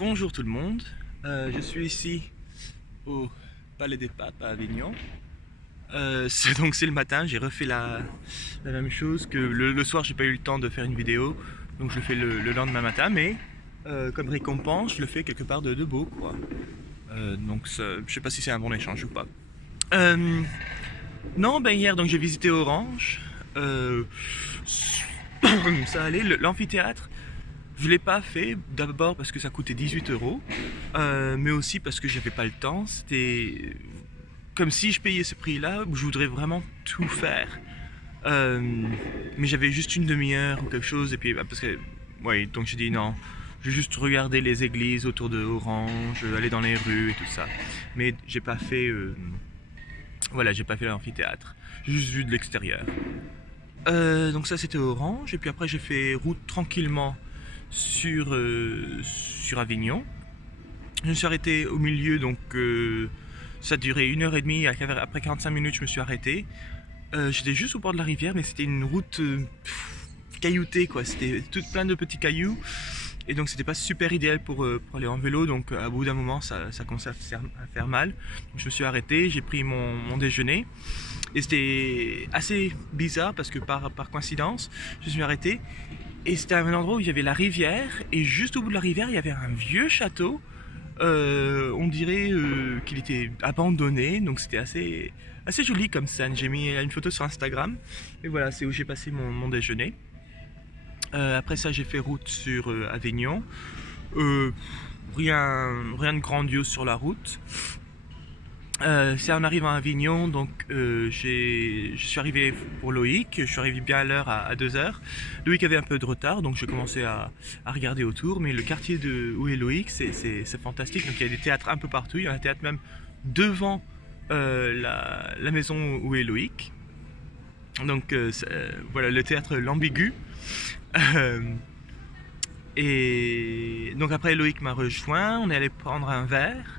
Bonjour tout le monde, je suis ici au Palais des Papes à Avignon. C'est le matin, j'ai refait la même chose que le soir, j'ai pas eu le temps de faire une vidéo, donc je le fais le lendemain matin, mais comme récompense, je le fais quelque part de beau quoi. Je sais pas si c'est un bon échange ou pas. Euh, non, ben hier donc j'ai visité Orange. Euh, Ça allait, l'amphithéâtre. Je l'ai pas fait d'abord parce que ça coûtait 18 €, mais aussi parce que j'avais pas le temps. C'était comme si je payais ce prix-là, je voudrais vraiment tout faire. Euh, mais j'avais juste une demi-heure ou quelque chose, et puis parce que, ouais, donc j'ai dit non, je vais juste regarder les églises autour de Orange, aller dans les rues et tout ça. Mais j'ai pas fait, voilà, j'ai pas fait l'amphithéâtre. J'ai juste vu de l'extérieur. Donc ça c'était Orange, et puis après j'ai fait route tranquillement sur Avignon. Je me suis arrêté au milieu, donc ça a duré 1 h 30. Après 45 minutes, je me suis arrêté. J'étais juste au bord de la rivière, mais c'était une route cailloutée, quoi. C'était tout plein de petits cailloux. Et donc c'était pas super idéal pour aller en vélo, donc à bout d'un moment ça commençait à faire mal. Donc, je me suis arrêté, j'ai pris mon déjeuner. Et c'était assez bizarre parce que par coïncidence, je me suis arrêté. Et c'était un endroit où il y avait la rivière, et juste au bout de la rivière, il y avait un vieux château. On dirait qu'il était abandonné, donc c'était assez joli comme scène. J'ai mis une photo sur Instagram, et voilà, c'est où j'ai passé mon déjeuner. Après ça, j'ai fait route sur Avignon. Euh, rien de grandiose sur la route. C'est en arrivant à Avignon, donc je suis arrivé pour Loïc, je suis arrivé bien à l'heure à 2 h. Loïc avait un peu de retard, donc j'ai commencé à regarder autour, mais le quartier où est Loïc, c'est fantastique. Donc il y a des théâtres un peu partout, il y a un théâtre même devant la maison où est Loïc. Donc voilà, le théâtre L'Ambigu. Euh, et donc après Loïc m'a rejoint, on est allé prendre un verre.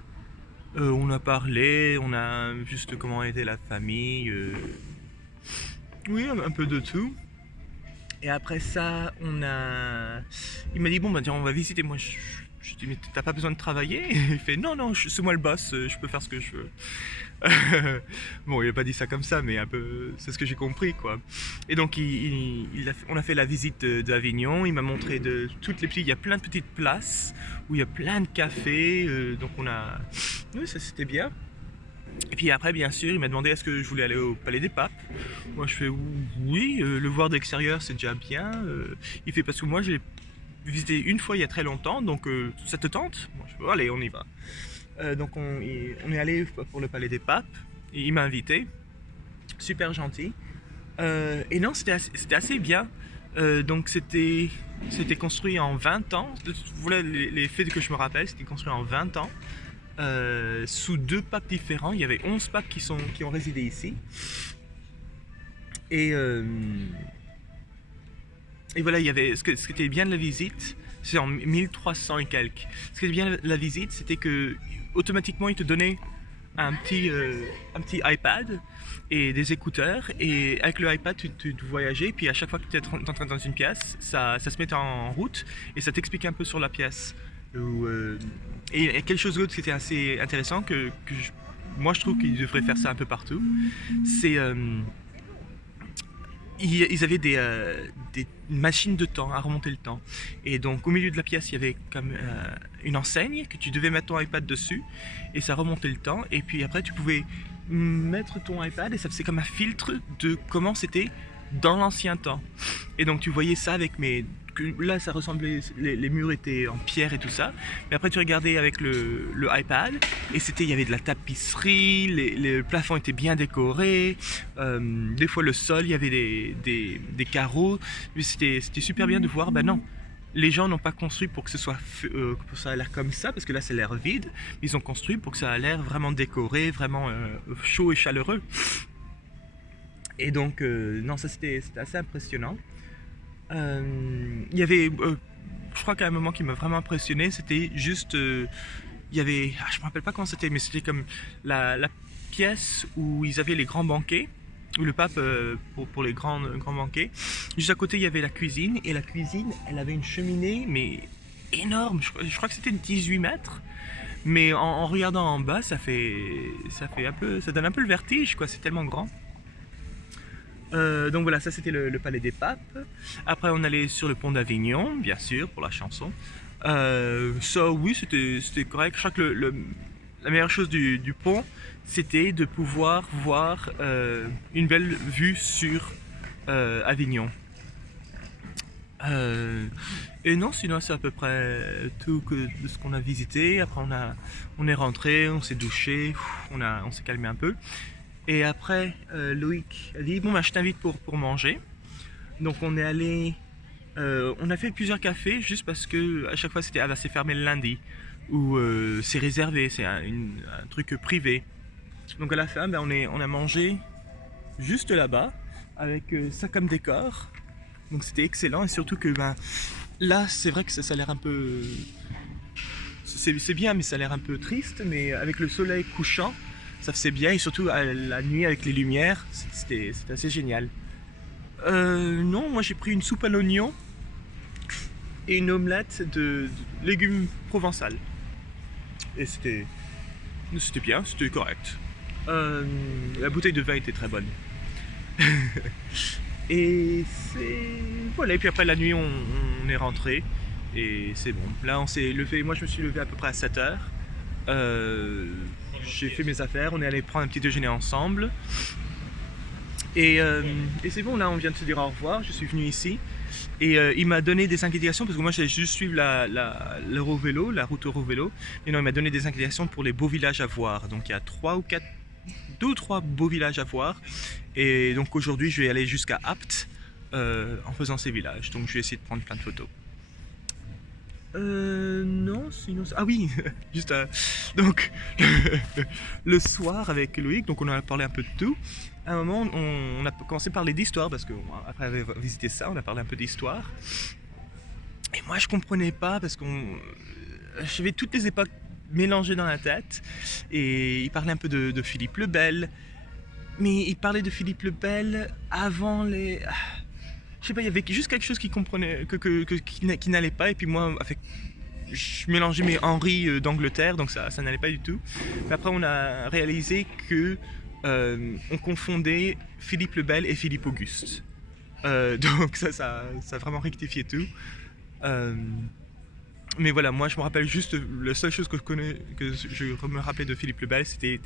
On a parlé, on a juste comment était la famille, oui, un peu de tout. Et après ça, il m'a dit bon bah tiens, on va visiter. Moi, je dis mais t'as pas besoin de travailler? Il fait non non, c'est moi le boss, je peux faire ce que je veux. Bon, il a pas dit ça comme ça, mais un peu, c'est ce que j'ai compris quoi. Et donc on a fait la visite d'Avignon. Il m'a montré de toutes les petites, il y a plein de petites places où il y a plein de cafés. Donc oui, ça c'était bien. Et puis après, bien sûr, il m'a demandé est-ce que je voulais aller au Palais des Papes. Moi, je fais oui, le voir d'extérieur, c'est déjà bien. Il fait parce que moi, je l'ai visité une fois il y a très longtemps, donc ça te tente? Moi, je fais allez, on y va. Donc on est allé pour le Palais des Papes. Et il m'a invité, super gentil. Et non, c'était assez bien. Donc c'était construit en 20 ans. Voilà les faits que je me rappelle, c'était construit en 20 ans. Sous 2 papes différents. Il y avait 11 papes qui ont résidé ici. Et, et voilà, il y avait ce qui était bien de la visite, c'est en 1300 et quelques. Ce qui était bien de la visite, c'était que automatiquement il te donnait un petit iPad et des écouteurs, et avec le iPad tu voyageais, puis à chaque fois que tu entrais dans une pièce, ça se mettait en route et ça t'expliquait un peu sur la pièce. Et quelque chose d'autre qui était assez intéressant moi je trouve qu'ils devraient faire ça un peu partout, c'est ils avaient des machines de temps à remonter le temps. Et donc au milieu de la pièce, il y avait comme une enseigne que tu devais mettre ton iPad dessus, et ça remontait le temps. Et puis après, tu pouvais mettre ton iPad et ça faisait comme un filtre de comment c'était dans l'ancien temps. Et donc tu voyais ça avec là ça ressemblait, les murs étaient en pierre et tout ça, mais après tu regardais avec le iPad et il y avait de la tapisserie, les plafonds étaient bien décorés, des fois le sol il y avait des carreaux, mais c'était super bien de voir, ben non, les gens n'ont pas construit pour que pour que ça a l'air comme ça, parce que là c'est l'air vide, mais ils ont construit pour que ça a l'air vraiment décoré, vraiment chaud et chaleureux. Et donc non, ça c'était assez impressionnant. Il y avait, je crois qu'à un moment qui m'a vraiment impressionné, c'était juste, il y avait, je me rappelle pas comment c'était, mais c'était comme la pièce où ils avaient les grands banquets, où le pape pour les grands banquets. Juste à côté, il y avait la cuisine, et la cuisine, elle avait une cheminée, mais énorme. Je crois que c'était 18 mètres. Mais en regardant en bas, ça fait un peu, ça donne un peu le vertige, quoi. C'est tellement grand. Donc voilà, ça c'était le Palais des Papes. Après, on allait sur le pont d'Avignon, bien sûr, pour la chanson. Ça, oui, c'était correct. Je crois que la meilleure chose du pont, c'était de pouvoir voir une belle vue sur Avignon. Euh, et non, sinon c'est à peu près tout de ce qu'on a visité. Après on est rentré, on s'est douché, on s'est calmé un peu. Et après Loïc a dit bon bah je t'invite pour manger. Donc on est allé, on a fait plusieurs cafés juste parce que à chaque fois c'était ah bah c'est fermé le lundi ou c'est réservé, c'est un truc privé. Donc à la fin ben, on a mangé juste là-bas avec ça comme décor. Donc c'était excellent et surtout que ben, là c'est vrai que ça a l'air un peu... C'est bien mais ça a l'air un peu triste mais avec le soleil couchant ça faisait bien et surtout à la nuit avec les lumières c'était assez génial. Non, moi j'ai pris une soupe à l'oignon et une omelette de légumes provençal. Et c'était bien, c'était correct. La bouteille de vin était très bonne. Et c'est... Voilà, et puis après la nuit on est rentré et c'est bon. Là on s'est levé, moi je me suis levé à peu près à 7h. J'ai fait mes affaires, on est allé prendre un petit déjeuner ensemble. Et c'est bon, là on vient de se dire au revoir, je suis venu ici. Et il m'a donné des indications, parce que moi j'allais juste suivre l'Eurovélo, la route Eurovélo. Et non, il m'a donné des indications pour les beaux villages à voir. Donc il y a 2 ou 3 beaux villages à voir. Et donc aujourd'hui je vais aller jusqu'à Apt en faisant ces villages. Donc je vais essayer de prendre plein de photos. Non, sinon... Ah oui, juste... donc, le soir avec Loïc, donc on a parlé un peu de tout. À un moment, on a commencé à parler d'histoire, parce qu'après avoir visité ça, on a parlé un peu d'histoire. Et moi, je comprenais pas, parce j'avais toutes les époques mélangées dans la tête. Et il parlait un peu de Philippe le Bel. Mais il parlait de Philippe le Bel avant les... Je sais pas, il y avait juste quelque chose qui comprenait, qui n'allait pas, et puis moi, avec, je mélangeais mes Henri d'Angleterre, donc ça n'allait pas du tout. Mais après, on a réalisé que on confondait Philippe le Bel et Philippe Auguste. Donc ça a vraiment rectifié tout. Mais voilà, moi je me rappelle juste, la seule chose que je me rappelais de Philippe le Bel, c'était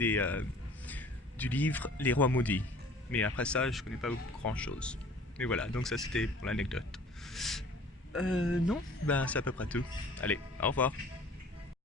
du livre Les Rois Maudits. Mais après ça, je connais pas grand chose. Mais voilà, donc ça c'était pour l'anecdote. Non, ben c'est à peu près tout. Allez, au revoir.